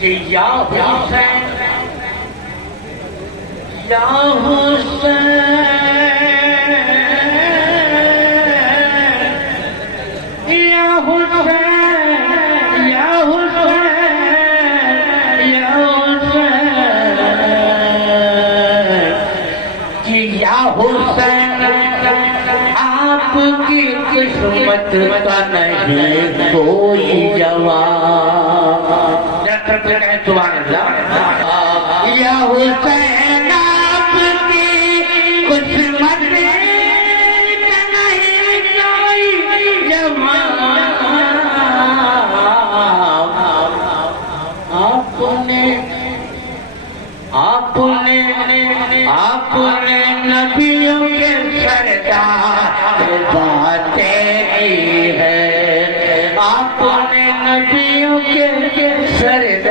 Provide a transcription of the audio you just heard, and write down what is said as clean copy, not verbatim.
या हुसैन या हुसैन या हुसैन या हुसैन या हुसैन कि या हुसैन आपकी किस्मत का नहीं कोई जवाब। या हुसैन आपकी किस्मत का नहीं कोई जवाब। आपने नबियों के सरदार